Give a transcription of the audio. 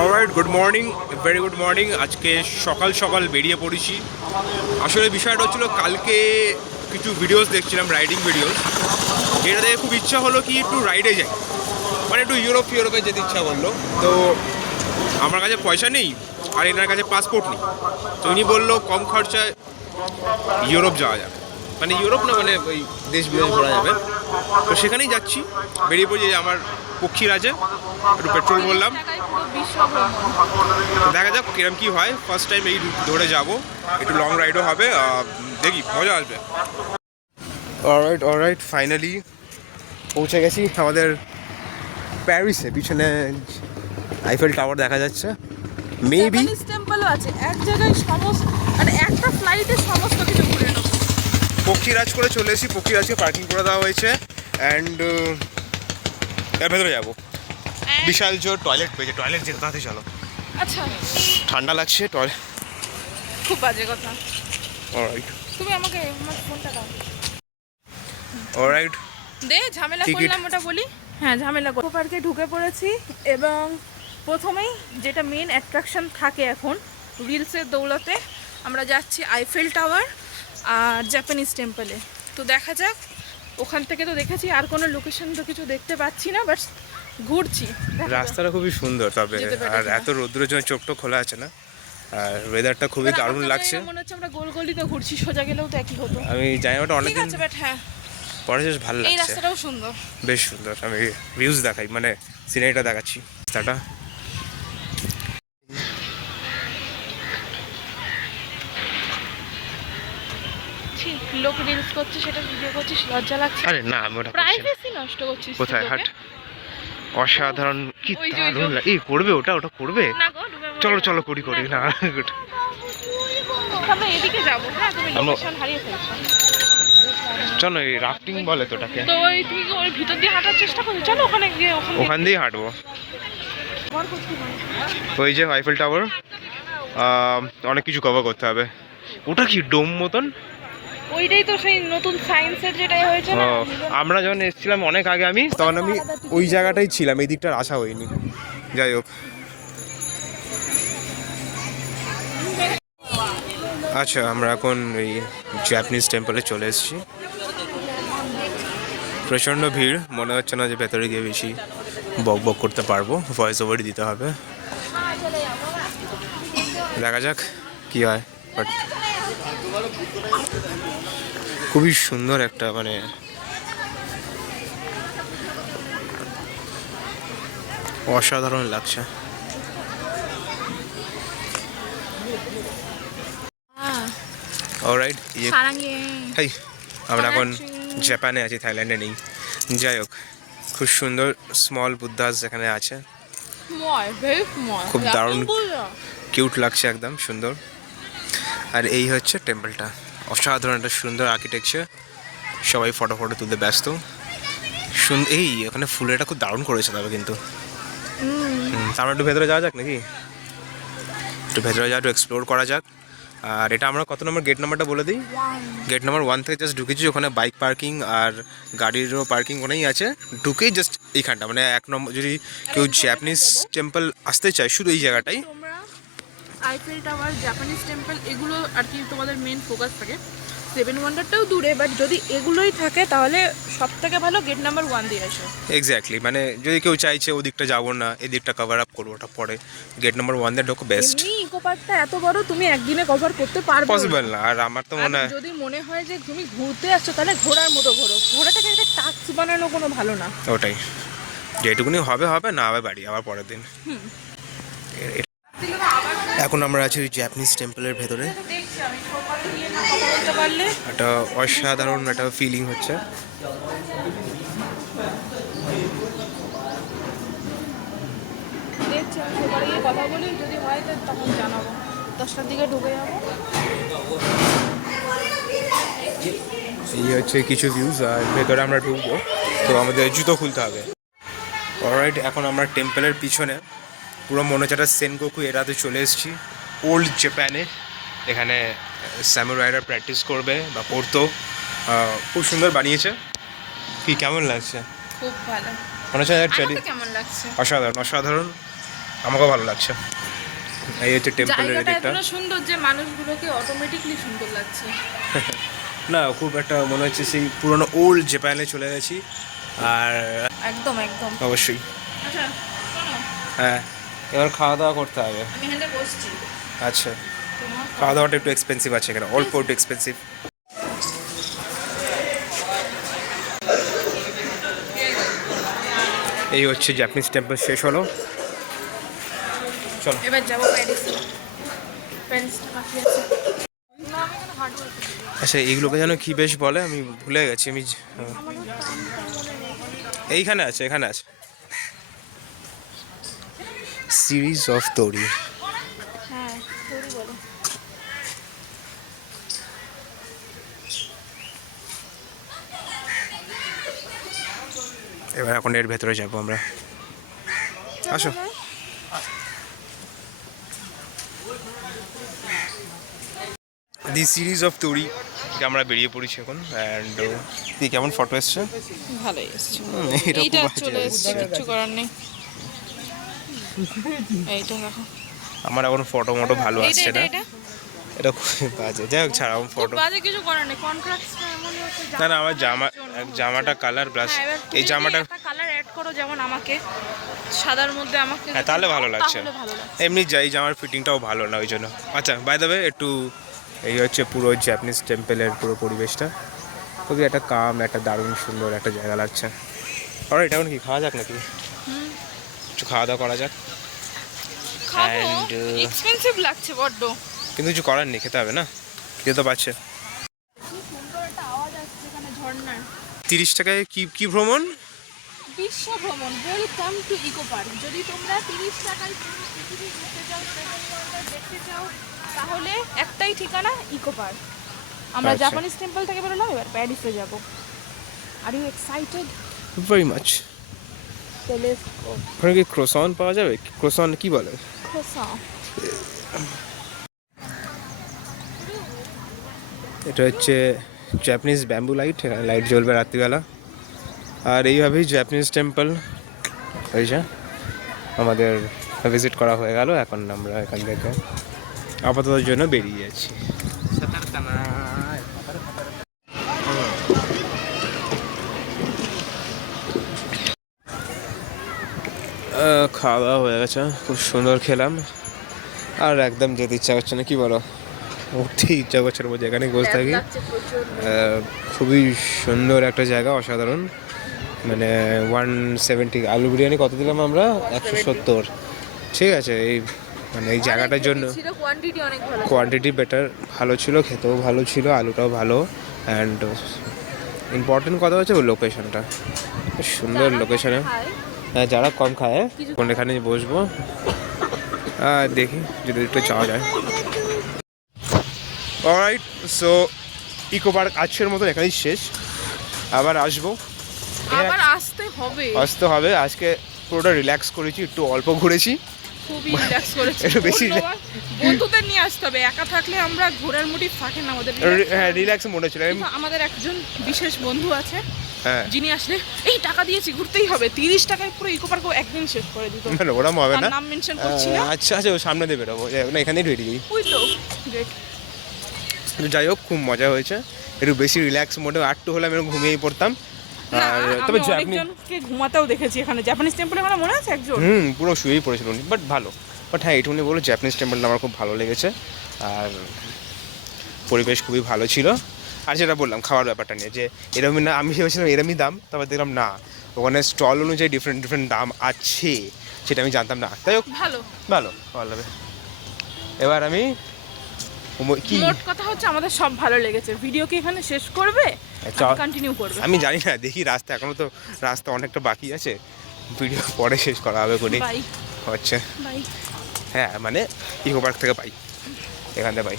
Alright, good morning, very good morning. আজকে সকাল সকাল বেরিয়ে পড়েছি। আসলে বিষয়টা হচ্ছিল, কালকে কিছু ভিডিওস দেখছিলাম, রাইডিং ভিডিওস। এটা দেখে খুব ইচ্ছা হলো কি একটু রাইডে যাই, মানে একটু ইউরোপে যেতে ইচ্ছা করলো। তো আমার কাছে পয়সা নেই আর এনার কাছে পাসপোর্ট নেই। তো উনি বললো কম খরচায় ইউরোপ যাওয়া যাবে, মানে ইউরোপ না, মানে ওই দেশ বিদেশ ঘোরা যাবে। তো সেখানেই যাচ্ছি, বেরিয়ে পড়ি। আমার পক্ষীর আছে, একটু পেট্রোল বললাম। তো দেখা যাক কিরম কী হয়। ফার্স্ট টাইম এই ধরে যাব, একটু লং রাইডও হবে, দেখি মজা আসবে। অলরাইট, ফাইনালি পৌঁছে গেছি আমাদের প্যারিসে। পিছনে আইফেল টাওয়ার দেখা যাচ্ছে। মেবি টেম্পলও আছে এক জায়গায়, সমস্ত মানে একটা ফ্লাইটে সমস্ত কিছু ঘুরে নেবো। পক্ষীরাজ করে চলে এসেছি। পক্ষীরাজকে পার্কিং করে দেওয়া হয়েছে অ্যান্ড এর ভেতরে যাবো। বিশাল জোর টয়লেট পেয়েছে, টয়লেট যেতে তাড়াতাড়ি চলো। আচ্ছা, ঠান্ডা লাগছে, টয়লেট। খুব বাজে কথা। অলরাইট, তুমি আমাকে আমার ফোনটা দাও। অলরাইট, দে, ঝামেলা করলাম ওটা বলি। হ্যাঁ, ঝামেলা করলাম। পার্কে ঢুকে পড়েছি এবং প্রথমেই যেটা মেন অ্যাট্রাকশন থাকে এখন রিলসের দৌলতে, আমরা যাচ্ছি আইফেল টাওয়ার আর জাপানিজ টেম্পলে। তো দেখা যাক, ওখান থেকে তো দেখেছি, আর কোনো লোকেশন তো কিছু দেখতে পাচ্ছি না, বাট ঘুরছি। রাস্তাটা খুবই সুন্দর, তবে আর এত রোদ্রের জন্য চোখটা খোলা আছে না, আর ওয়েদারটা খুবই দারুণ লাগছে। মনে হচ্ছে আমরা গোল গলিতে ঘুরছি, সোজা গেলেও তো একই হতো। আমি জানি ওটা অনেক আছে, বাট হ্যাঁ পরে বেশ ভালো লাগছে। এই রাস্তাটাও সুন্দর, বেশ সুন্দর। আমি ভিউজ দেখাই, মানে সিনারিটা দেখাচ্ছি। রাস্তাটা লোক রিলস করছে, সেটা ভিডিও করছিস, লজ্জা লাগছে? আরে না, আমি ওটা প্রাইভেসি নষ্ট করছিস। কোথায় হাট? অসাধারণ, কি দারুণ লাগে। এই করবে ওটা করবে। চলো চলো, করি না। আমরা এদিকে যাবো। হ্যাঁ, তুমি লোকেশন হারিয়ে ফেলছো। চলো, এই রাফটিং বলে তো ওটাকে। তো ওই ঠিক ওই ভিতর দিয়ে হাঁটার চেষ্টা করছি। চলো ওখানে গিয়ে ওখান দিয়েই হাঁটবো। ওই যে আইফেল টাওয়ার, অনেক কিছু কভার করতে হবে। ওটা কি ডোম মতন? ওইটাই তো সেই নতুন সায়েন্সের যেটাই হয়েছে না। আমরা যখন এসেছিলাম অনেক আগে, তখন আমি ওই জায়গাটাই ছিলাম, এই দিকটার আসা হয়নি। যাই হোক, আচ্ছা, আমরা এখন ওই জাপানিজ টেম্পলে চলে এসেছি। প্রচণ্ড ভিড়, মনে হচ্ছে না যে ভেতরে গিয়ে বেশি বক করতে পারবো, ভয়েস ওভারই দিতে হবে। দেখা যাক কি হয়। বাট খুবই সুন্দর একটা, মানে অসাধারণ লাগছে। অলরাইট, হাই, আমরা এখন জাপানে আছি, থাইল্যান্ডে নেই। যাই হোক, খুব সুন্দর স্মল বুদ্ধাস এখানে আছে, খুব দারুণ কিউট লাগছে, একদম সুন্দর। আর এই হচ্ছে টেম্পলটা, অসাধারণ একটা সুন্দর আর্কিটেকচার। সবাই ফটো তুলতে ব্যস্ত। এই ওখানে ফুলেরটা খুব দারুণ করেছে তবে, কিন্তু আমরা একটু ভেতরে যাওয়া যাক নাকি? একটু ভেতরে যাওয়া, একটু এক্সপ্লোর করা যাক। আর এটা আমরা কত নম্বর গেট নাম্বারটা বলে দিই। গেট নাম্বার 1 থেকে জাস্ট ঢুকেছি, ওখানে বাইক পার্কিং আর গাড়িরও পার্কিং ওখানেই আছে। ঢুকেই জাস্ট এইখানটা, মানে 1 নম্বর, যদি কেউ জাপানিজ টেম্পল আসতে চায়, শুধু এই জায়গাটাই। আইফেল টাওয়ার, জাপানিজ টেম্পল, এগুলো আর কি তোমাদের মেন ফোকাস থাকে। 7 ওয়ান্ডারটাও দূরে, বাট যদি এগুলোই থাকে তাহলে সব থেকে ভালো গেট নাম্বার 1 দিয়ে আসো। এক্স্যাক্টলি, মানে যদি কেউ চাইছে ওদিকটা যাবো না, এদিকটা কভার আপ করবো, ওটা পরে গেট নাম্বার 1 দিয়ে ঢোকো, বেস্ট। ইকো পার্কটা এত বড়, তুমি একদিনে কভার করতে পারবে? পসিবল না। আর আমার তো মনে হয়, যদি মনে হয় যে তুমি ঘুরতে আসছো, তাহলে ঘোরার মতো ঘোরো। ঘোরাটাকে একটা টাস্ক বানানো কোনো ভালো না। ওটাই, যেটুকুনি হবে না হবে বাড়ি, আবার পরের দিন। এখন আমরা আছি ওই জাপানিজ টেম্পলের ভেতরে। একটা অসাধারণ একটা ফিলিং হচ্ছে। দেখছি, আমি সকালে গিয়ে কথা বলি, যদি হয় তখন জানাবো। 10টার দিকে ঢুকে যাবো। এই হচ্ছে কিছু ভিউজ, আর ভেতরে আমরা ঢুকবো, তো আমাদের জুতো খুলতে হবে। অলরাইট, এখন আমরা টেম্পলের পিছনে পুরো মনে হচ্ছে একটা সেনগোকু এরাতে চলে এসেছি, ওল্ড জাপানে। এখানে স্যামুরাইরা প্র্যাকটিস করবে বা পড়তো। খুব সুন্দর বানিয়েছে। কি কেমন লাগছে? খুব ভালো। মনে হচ্ছে আয়নাতে কেমন লাগছে? অসাধারণ অসাধারণ, আমাকেও ভালো লাগছে। এই হচ্ছে টেম্পলের জায়গাটা দিকটা। এত সুন্দর যে মানুষগুলোকে অটোমেটিকলি সুন্দর লাগছে। না খুব একটা মনে হচ্ছে সেই পুরোনো ওল্ড জাপানে চলে গেছি। আর একদম একদম অবশ্যই আচ্ছা শোনো, হ্যাঁ, এবার খাওয়া দাওয়া করতে হবে। আমি এখানে বসছি, আচ্ছা, তোমার খাওয়া দাওয়াটা একটু এক্সপেন্সিভ আছে এখানে, অল্প একটু এক্সপেন্সিভ। এই হচ্ছে জাপানিজ টেম্পল শেষ হলো, চলো। এবার যাবো প্যারিসে। প্যারিসটা বাকি আছে। না আমি এখানে হার্ড ওয়ার্ক করছি। আচ্ছা এইগুলোকে যেন কি বেশ বলে, আমি ভুলে গেছি। আমি এইখানে আছে, এখানে আছে সিরিজ অফ তরি। হ্যাঁ তোরই বলো। এবার এখন এর ভেতরে যাবো আমরা, আসো। দি সিরিজ অফ তরি আমরা বেরিয়ে পড়েছি এখন। অ্যান্ড কি কেমন ফটো এসছে? ভালোই এসছে। এটা এইটা খুব বাজে চলে এসছে। এসছে, কিচ্ছু করার নেই। এইটা দেখো, আমার এখন ফটো মোটো ভালো এইটা আসছে এটা না, এটা এটা খুব বাজে। যাই হোক ছাড়া আমার খুব ফটো, বাজে, কিছু করার নেই। কন্ট্রাস্টটা এমনই হচ্ছে, না না আমার জন্য জামাটা কালার প্লাস হ্যাঁ, এবার এই তুমি জামাটা, যদি একটা কালার অ্যাড করো, যেমন আমাকে সাদার মধ্যে আমাকে হ্যাঁ যদি তাহলে দাও, ভালো লাগছে। তাহলে ভালো লাগছে। এমনি যাই জামার ফিটিংটাও ভালো না ওই জন্য। আচ্ছা বাই দ্য ওয়ে একটু, এই হচ্ছে পুরো জাপানিজ টেম্পলের পুরো পরিবেশটা, খুবই একটা কাম, একটা দারুণ সুন্দর একটা জায়গা লাগছে। আর এটা এখন কি খাওয়া যাক নাকি? একটু খাওয়া দাওয়া করা যাক। খাবো, And, এক্সপেন্সিভ লাগছে বড্ড। কিন্তু কিছু করার নেই, খেতে হবে না, খেতে তো পাচ্ছে। কি সুন্দর একটা আওয়াজ আসছে এখানে ঝর্ণার। 30 টাকায় কি কি ভ্রমণ? বিশ্ব ভ্রমণ, ওয়েলকাম টু ইকো পার্ক। যদি তোমরা 30 টাকায় পুরো পৃথিবী ঘুরতে চাও, সেভেন ওয়ান্ডার দেখতে চাও, তাহলে একটাই ঠিকানা, ইকো পার্ক। আমরা আচ্ছা। জাপানিজ টেম্পল থেকে বেরোলাম, এবার প্যারিসে যাব। Are you excited? Very much. Let's go. ওখানে কি ক্রোসন পাওয়া যাবে? ক্রোসন কি বলে? croissant। এটা হচ্ছে জাপানিজ ব্যাম্বু লাইট, এখানে লাইট জ্বলবে রাত্রিবেলা। আর এইভাবেই জাপানিজ টেম্পল হয়েছে আমাদের ভিজিট করা হয়ে গেল। এখন আমরা এখান থেকে আপাতত জন্য বেরিয়ে যাচ্ছি। খাওয়া দাওয়া হয়ে গেছে, খুব সুন্দর খেলাম। আর একদম যেতে ইচ্ছা করছে না, কি বলো, উঠতে ইচ্ছা করছে না, যেখানে বসে থাকি। খুবই সুন্দর একটা জায়গা, অসাধারণ। মানে 170 আলু বিরিয়ানি কত দিলাম আমরা? 170। ঠিক আছে, এই মানে এই জায়গাটার জন্য কোয়ান্টিটি অনেক ভালো, কোয়ান্টিটি বেটার, ভালো ছিল, খেতেও ভালো ছিল, আলুটাও ভালো। অ্যান্ড ইম্পর্টেন্ট কথা হচ্ছে লোকেশনটা, সুন্দর লোকেশনে। হ্যাঁ যারা কম খায় কোন এখানে বসবো, দেখি যদি একটু চাওয়া যায়। অলরাইট, সো ইকো পার্ক আজকের মতো এখানেই শেষ। আবার আসবো, আবার আসতে হবে। আজকে পুরোটা রিল্যাক্স করেছি, একটু অল্প ঘুরেছি, খুবই রিল্যাক্স করেছি। একটু বেশি বন্ধুদের নিয়ে আসতে হবে, একা থাকলে আমরা ঘোরার মুডই থাকে না আমাদের। হ্যাঁ রিল্যাক্স মনে ছিল। কিন্তু আমাদের একজন বিশেষ বন্ধু আছে, হ্যাঁ যিনি আসলে এই টাকা দিয়েছি ঘুরতেই হবে, 30 টাকায় পুরো ইকো পার্ক একদিন শেষ করে দিত। না ওরম হবে না, নাম মেনশন করছি না। আচ্ছা আচ্ছা, ও সামনে দিয়ে বেরোবো না, এখানেই বেরিয়ে যাই। ওই তো গ্রেট। যাই হোক খুব মজা হয়েছে, একটু বেশি রিল্যাক্স মোডে। আটটু হলে আমি ঘুমিয়েই পড়তাম। আর তবে অনেকজনকে ঘুমাতেও দেখেছি এখানে জাপানিজ টেম্পলে, এখানে মনে আছে একজন পুরো শুয়েই পড়েছিল উনি, বাট ভালো। বাট হ্যাঁ এইটুকুনি বলো, জাপানিজ টেম্পলটা আমার খুব ভালো লেগেছে, আর পরিবেশ খুবই ভালো ছিল। আর যেটা বললাম খাওয়ার ব্যাপারটা নিয়ে, যে এরকমই না, আমি ভেবেছিলাম এরমই দাম, তারপর দেখলাম না, ওখানে স্টল অনুযায়ী ডিফারেন্ট ডিফারেন্ট দাম আছে, সেটা আমি জানতাম না। তাই হোক ভালো ভালো হবে। এবার আমি কি, মোট কথা হচ্ছে আমাদের সব ভালো লেগেছে। ভিডিও কি এখানে শেষ করবে, কন্টিনিউ করবে আমি জানি না, দেখি রাস্তা, এখনো তো রাস্তা অনেকটা বাকি আছে, ভিডিও পরে শেষ করা হবে কোনি বাই হচ্ছে। বাই। হ্যাঁ মানে ইকো পার্ক থেকে পাই, এখান থেকে পাই।